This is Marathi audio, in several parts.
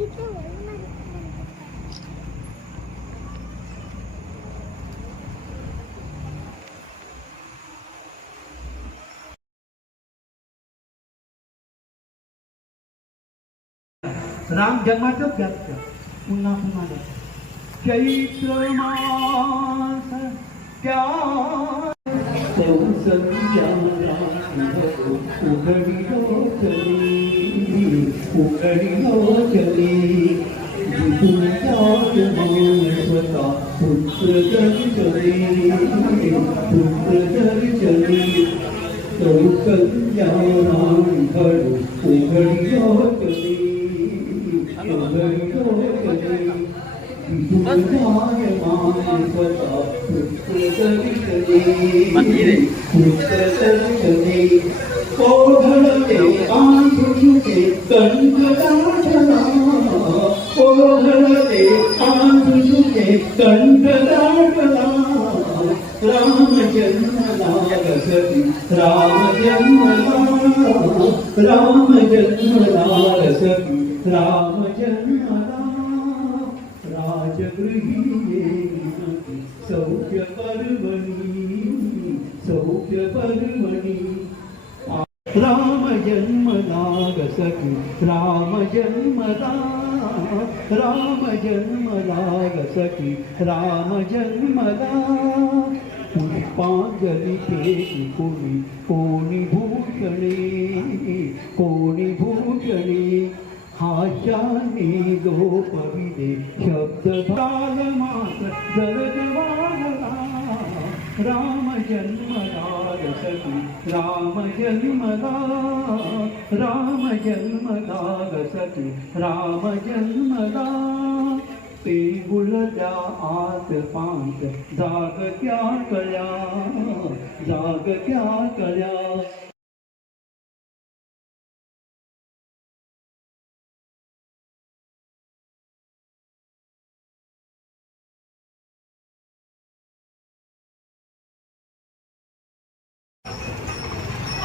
राम जन्माचं व्याप्त पुन्हा पुन्हा चैत्र मास त्या राम जन्मला रसती राम जन्मला रसती राम जन्मला राजगृही सौख्य पर्वणी राम जन्मला रसती राम जन्मला रसती राम जन्मला पुष्पांजली फेकी कोणी भूषणे हास्याने लोपविले शब्द बाल मात्र जलद वाढला राम जन्मला रसती राम जन्मला रसती राम जन्मला ते गुलत्या आत पांत जागत्या कळ्या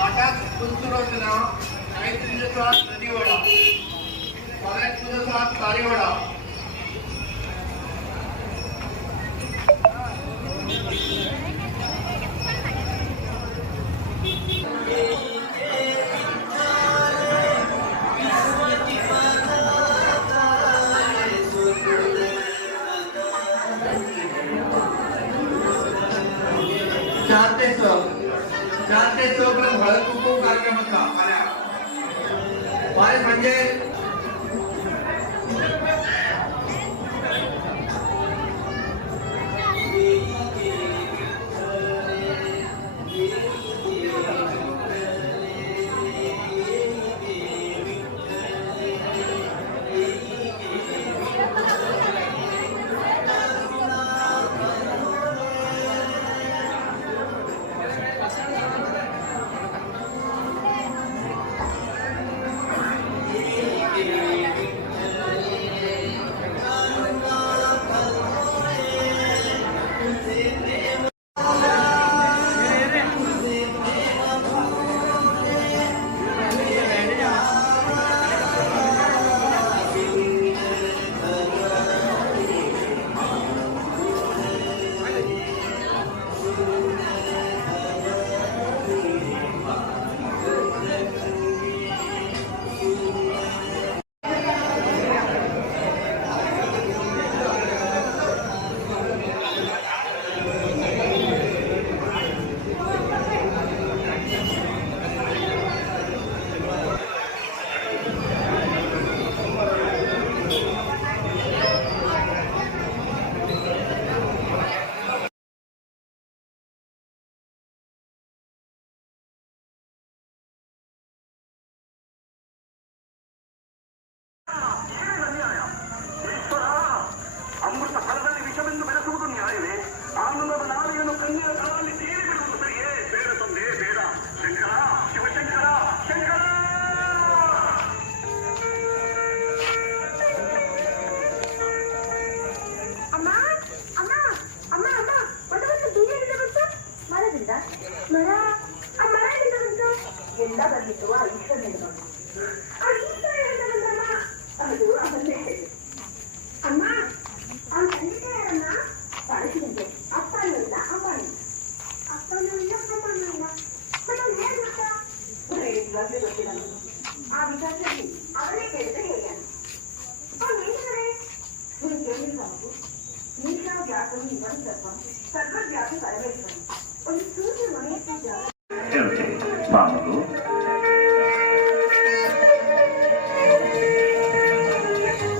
आटात कुंचुरचना गायत्रीचा नदीवडा पाण्याचा तारेवडा चार ते चौपर्यंत हळद कुंकू कार्यक्रम होता पाय म्हणजे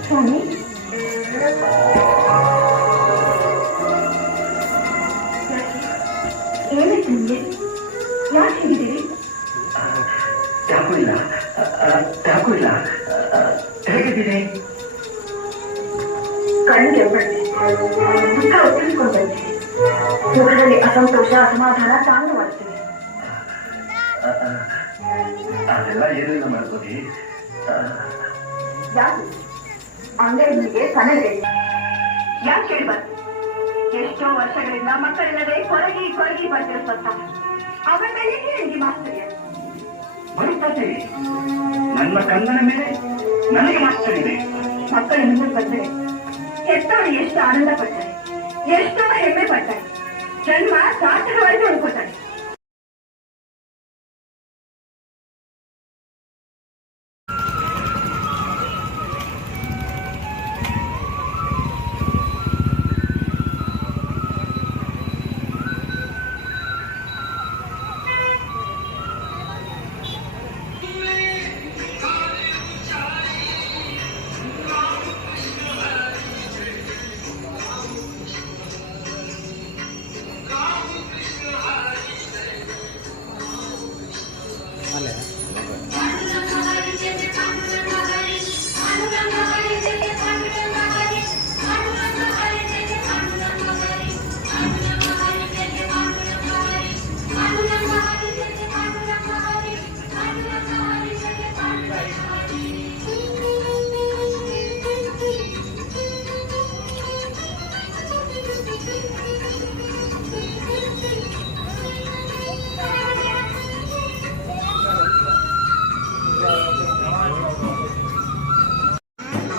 स्वामी ಏನಾಯ್ತು ನಿಮಗೆ? ಯಾಕೆ ಹೇಗಿದ್ದೀರಿ? ಯಾಕೂ ಇಲ್ಲ ಹೇಗಿದ್ದೀನಿ? ಕಣ್ಣಿಗೆ ಬಡ್ಡಿ ದುಃಖ ಒಪ್ಪಿಸಿಕೊಂಡೆ ಮುಖದಲ್ಲಿ ಅಸಂತೋಷ ಅಸಮಾಧಾನ ತಾಂಡವಾಡ್ತಿದೆ. ಅದೆಲ್ಲ ಏನೆಲ್ಲ ಮಾಡ್ಬೋದು. ಯಾಕೆ ಅಂಗಡಿಗೆ ಸನಗೆ ಯಾಕೆ ಕೇಳಬಾರ್ದು? ಎಷ್ಟೋ ವರ್ಷಗಳಿಂದ ಮಕ್ಕಳಿಲ್ಲದೆ ಕೊರಗಿ ಬರ್ತಿರೋ ಸತ್ತ ಅವರ ಮೇಲೆ ಹೇಳಿಕೆ ಮಾಸ್ತರ್ಯ ಬರುತ್ತದೆ. ನನ್ನ ಕಣ್ಣನ ಮೇಲೆ ನನಗೆ ಮಾಸ್ತರಿದೆ. ಮಕ್ಕಳ ಮುಂದೆ ಬಂದರೆ ಹೆತ್ತವರು ಎಷ್ಟು ಆನಂದ ಪಡ್ತಾರೆ, ಎಷ್ಟೋ ಹೆಮ್ಮೆ ಪಡ್ತಾರೆ, ಜನ್ಮ ಸಾರ್ಥಕವಾಗಿ ಅನ್ಕೋತಾರೆ.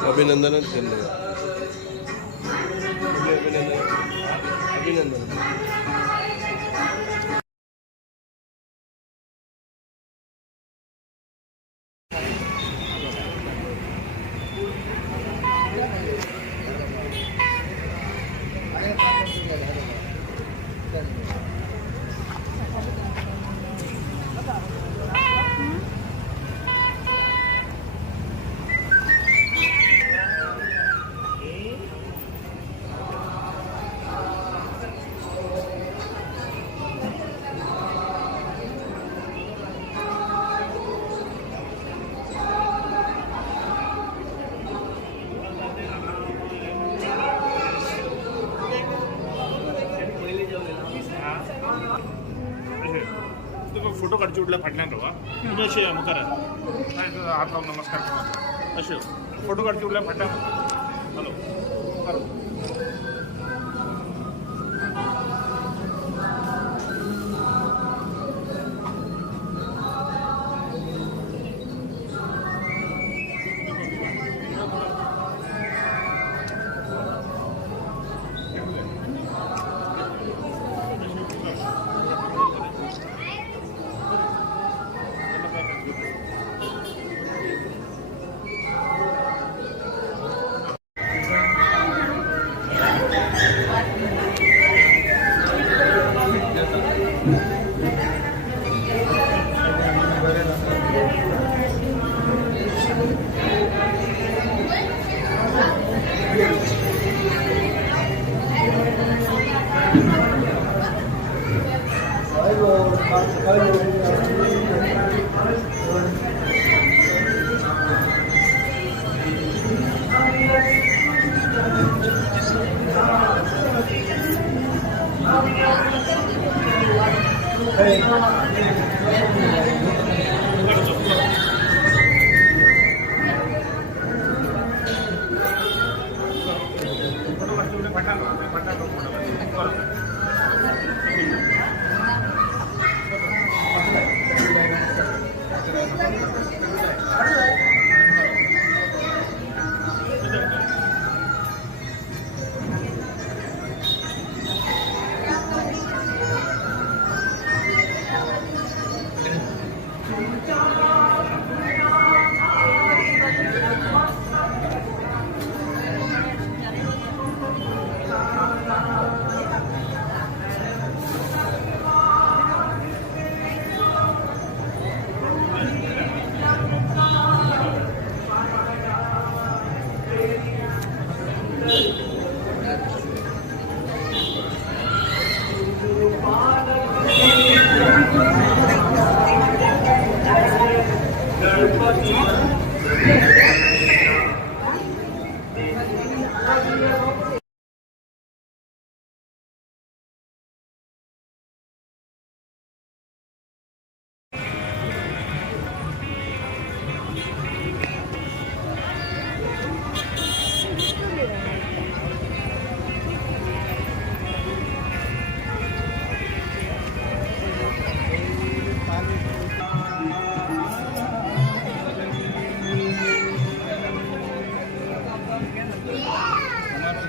अभिनंदन धन्यवाद. अभिनंदन. फोटो काढची उठल्या फाटल्यान रवा तुम्ही असे मुखार हात लावून नमस्कार करा असे फोटो काढची उठल्या फाटल्यान हॅलो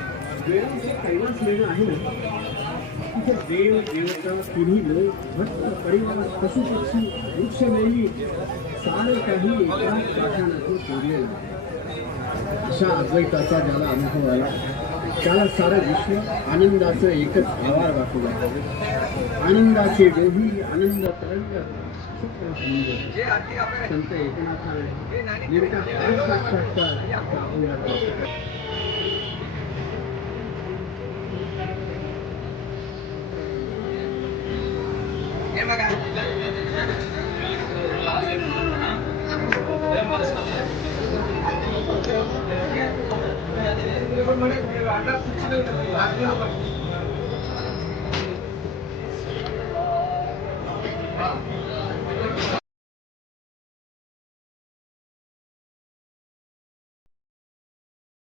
कैलास लेणं आहे ना, तिथे देव देवता तिन्ही लोक भक्त परिवार पशु पक्षी वृक्ष वेली सारं काही एकाच काठाण्यातून कोरलेलं आहे. अशा अद्वैताचा ज्याला अनुभव आला त्याला सारं विश्व आनंदाचं एकच आवार वाटू लागतं. आनंदाचे डोही आनंद तरंग संत एकनाथाने नेमका काय साक्षात्कार अभंगात हे